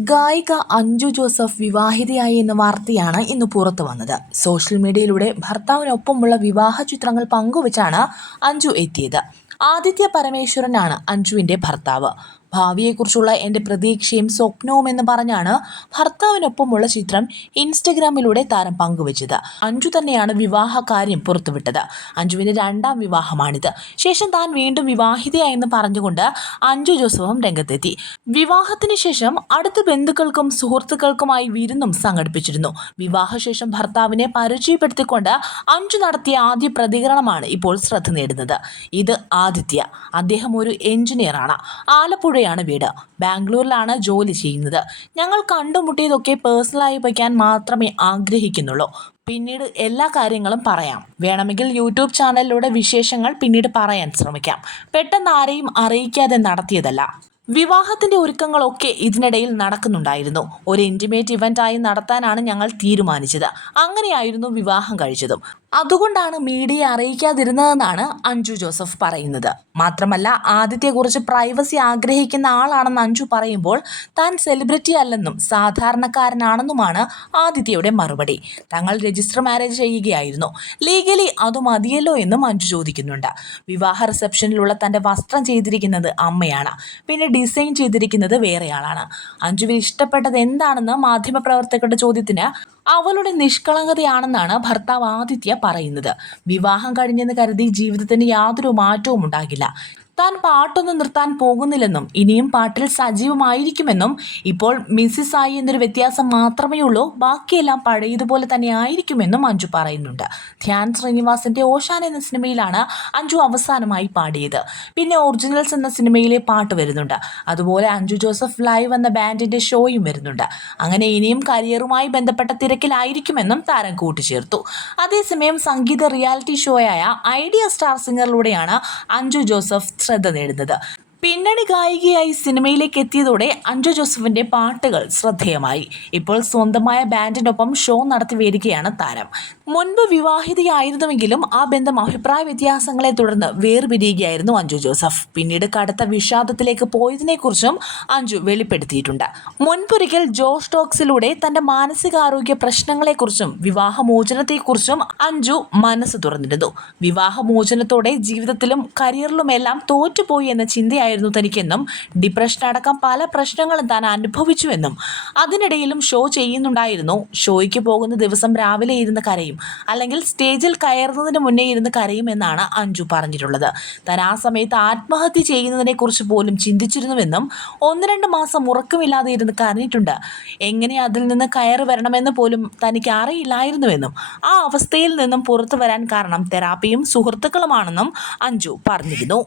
ഗായിക അഞ്ജു ജോസഫ് വിവാഹിതയായി എന്ന വാർത്തയാണ് ഇന്ന് പുറത്തു വന്നത്. സോഷ്യൽ മീഡിയയിലൂടെ ഭർത്താവിനൊപ്പമുള്ള വിവാഹ ചിത്രങ്ങൾ പങ്കുവച്ചാണ് അഞ്ജു എത്തിയത്. ആദിത്യ പരമേശ്വരനാണ് അഞ്ജുവിന്റെ ഭർത്താവ്. ഭാവിയെക്കുറിച്ചുള്ള എൻ്റെ പ്രതീക്ഷയും സ്വപ്നവും എന്ന് പറഞ്ഞാണ് ഭർത്താവിനൊപ്പമുള്ള ചിത്രം ഇൻസ്റ്റഗ്രാമിലൂടെ താരം പങ്കുവച്ചത്. അഞ്ജു തന്നെയാണ് വിവാഹ കാര്യം പുറത്തുവിട്ടത്. അഞ്ജുവിന്റെ രണ്ടാം വിവാഹമാണിത്. ശേഷം താൻ വീണ്ടും വിവാഹിതയായെന്ന് പറഞ്ഞുകൊണ്ട് അഞ്ജു ജോസഫും രംഗത്തെത്തി. വിവാഹത്തിന് ശേഷം അടുത്ത ബന്ധുക്കൾക്കും സുഹൃത്തുക്കൾക്കുമായി വിരുന്നും സംഘടിപ്പിച്ചിരുന്നു. വിവാഹശേഷം ഭർത്താവിനെ പരിചയപ്പെടുത്തിക്കൊണ്ട് അഞ്ജു നടത്തിയ ആദ്യ പ്രതികരണമാണ് ഇപ്പോൾ ശ്രദ്ധ നേടുന്നത്. ഇത് ആദിത്യ. അദ്ദേഹം ഒരു എഞ്ചിനീയറാണ്. ആലപ്പുഴ വീട്. ബാംഗ്ലൂരിലാണ് ജോലി ചെയ്യുന്നത്. ഞങ്ങൾ കണ്ടുമുട്ടിയതൊക്കെ പേഴ്സണലായി വയ്ക്കാൻ മാത്രമേ ആഗ്രഹിക്കുന്നുള്ളൂ. പിന്നീട് എല്ലാ കാര്യങ്ങളും പറയാം. വേണമെങ്കിൽ യൂട്യൂബ് ചാനലിലൂടെ വിശേഷങ്ങൾ പിന്നീട് പറയാൻ ശ്രമിക്കാം. പെട്ടെന്ന് ആരെയും അറിയിക്കാതെ നടത്തിയതല്ല. വിവാഹത്തിന്റെ ഒരുക്കങ്ങളൊക്കെ ഇതിനിടയിൽ നടക്കുന്നുണ്ടായിരുന്നു. ഒരു ഇന്റിമേറ്റ് ഇവന്റായി നടത്താനാണ് ഞങ്ങൾ തീരുമാനിച്ചത്. അങ്ങനെയായിരുന്നു വിവാഹം കഴിച്ചതും. അതുകൊണ്ടാണ് മീഡിയയെ അറിയിക്കാതിരുന്നതെന്നാണ് അഞ്ജു ജോസഫ് പറയുന്നത്. മാത്രമല്ല, ആദിത്യയെക്കുറിച്ച് പ്രൈവസി ആഗ്രഹിക്കുന്ന ആളാണെന്ന് അഞ്ജു പറയുമ്പോൾ താൻ സെലിബ്രിറ്റി അല്ലെന്നും സാധാരണക്കാരനാണെന്നുമാണ് ആദിത്യയുടെ മറുപടി. തങ്ങൾ രജിസ്റ്റർ മാരേജ് ചെയ്യുകയായിരുന്നു. ലീഗലി അത് മതിയല്ലോ എന്നും അഞ്ജു ചോദിക്കുന്നുണ്ട്. വിവാഹ റിസപ്ഷനിലുള്ള തൻ്റെ വസ്ത്രം ചെയ്തിരിക്കുന്നത് അമ്മയാണ്. പിന്നെ ഡിസൈൻ ചെയ്തിരിക്കുന്നത് വേറെയാളാണ്. അഞ്ജുവിന് ഇഷ്ടപ്പെട്ടത് എന്താണെന്ന് മാധ്യമപ്രവർത്തകരുടെ ചോദ്യത്തിന് അവളുടെ നിഷ്കളങ്കതയാണെന്നാണ് ഭർത്താവ് ആദിത്യ പറയുന്നത്. വിവാഹം കഴിഞ്ഞെന്ന് കരുതി ജീവിതത്തിന് യാതൊരു മാറ്റവും ഉണ്ടാകില്ല. താൻ പാട്ടൊന്നും നിർത്താൻ പോകുന്നില്ലെന്നും ഇനിയും പാട്ടിൽ സജീവമായിരിക്കുമെന്നും ഇപ്പോൾ മിസ്സിസ് ആയി എന്നൊരു വ്യത്യാസം മാത്രമേ ഉള്ളൂ, ബാക്കിയെല്ലാം പഴയതുപോലെ തന്നെ ആയിരിക്കുമെന്നും അഞ്ജു പറയുന്നുണ്ട്. ധ്യാൻ ശ്രീനിവാസിന്റെ ഓശാൻ എന്ന സിനിമയിലാണ് അഞ്ജു അവസാനമായി പാടിയത്. പിന്നെ ഒറിജിനൽസ് എന്ന സിനിമയിലെ പാട്ട് വരുന്നുണ്ട്. അതുപോലെ അഞ്ജു ജോസഫ് ലൈവ് എന്ന ബാൻഡിന്റെ ഷോയും വരുന്നുണ്ട്. അങ്ങനെ ഇനിയും കരിയറുമായി ബന്ധപ്പെട്ട തിരക്കിലായിരിക്കുമെന്നും താരം കൂട്ടിച്ചേർത്തു. അതേസമയം സംഗീത റിയാലിറ്റി ഷോയായ ഐഡിയ സ്റ്റാർ സിംഗറിലൂടെയാണ് അഞ്ജു ജോസഫ് ശ്രദ്ധ നേടുന്നത്. പിന്നണി ഗായികയായി സിനിമയിലേക്ക് എത്തിയതോടെ അഞ്ജു ജോസഫിന്റെ പാട്ടുകൾ ശ്രദ്ധേയമായി. ഇപ്പോൾ സ്വന്തമായ ബാൻഡിനൊപ്പം ഷോ നടത്തി വരികയാണ് താരം. മുൻപ് വിവാഹിതയായിരുന്നുവെങ്കിലും ആ ബന്ധം അഭിപ്രായ വ്യത്യാസങ്ങളെ തുടർന്ന് വേർപിരിയുകയായിരുന്നു അഞ്ജു ജോസഫ്. പിന്നീട് കടുത്ത വിഷാദത്തിലേക്ക് പോയതിനെക്കുറിച്ചും അഞ്ജു വെളിപ്പെടുത്തിയിട്ടുണ്ട്. മുൻപൊരിക്കൽ ജോഷ് ടോക്സിലൂടെ തന്റെ മാനസികാരോഗ്യ പ്രശ്നങ്ങളെക്കുറിച്ചും വിവാഹമോചനത്തെക്കുറിച്ചും അഞ്ജു മനസ്സ് തുറന്നിരുന്നു. വിവാഹമോചനത്തോടെ ജീവിതത്തിലും കരിയറിലുമെല്ലാം തോറ്റുപോയി എന്ന ചിന്തയായിരുന്നു തനിക്കെന്നും ഡിപ്രഷൻ അടക്കം പല പ്രശ്നങ്ങളും താൻ അനുഭവിച്ചുവെന്നും അതിനിടയിലും ഷോ ചെയ്യുന്നുണ്ടായിരുന്നു. ഷോയ്ക്ക് പോകുന്ന ദിവസം രാവിലെ ഇരുന്ന് കരയും, അല്ലെങ്കിൽ സ്റ്റേജിൽ കയറുന്നതിന് മുന്നേ ഇരുന്ന് കരയും എന്നാണ് അഞ്ജു പറഞ്ഞിട്ടുള്ളത്. താൻ ആ സമയത്ത് ആത്മഹത്യ ചെയ്യുന്നതിനെ കുറിച്ച് പോലും ചിന്തിച്ചിരുന്നുവെന്നും 1-2 മാസം ഉറക്കമില്ലാതെ ഇരുന്ന് കരഞ്ഞിട്ടുണ്ട്. എങ്ങനെ അതിൽ നിന്ന് കയറി വരണമെന്ന് പോലും തനിക്ക് അറിയില്ലായിരുന്നുവെന്നും ആ അവസ്ഥയിൽ നിന്നും പുറത്തു വരാൻ കാരണം തെറാപ്പിയും സുഹൃത്തുക്കളുമാണെന്നും അഞ്ജു പറഞ്ഞിരുന്നു.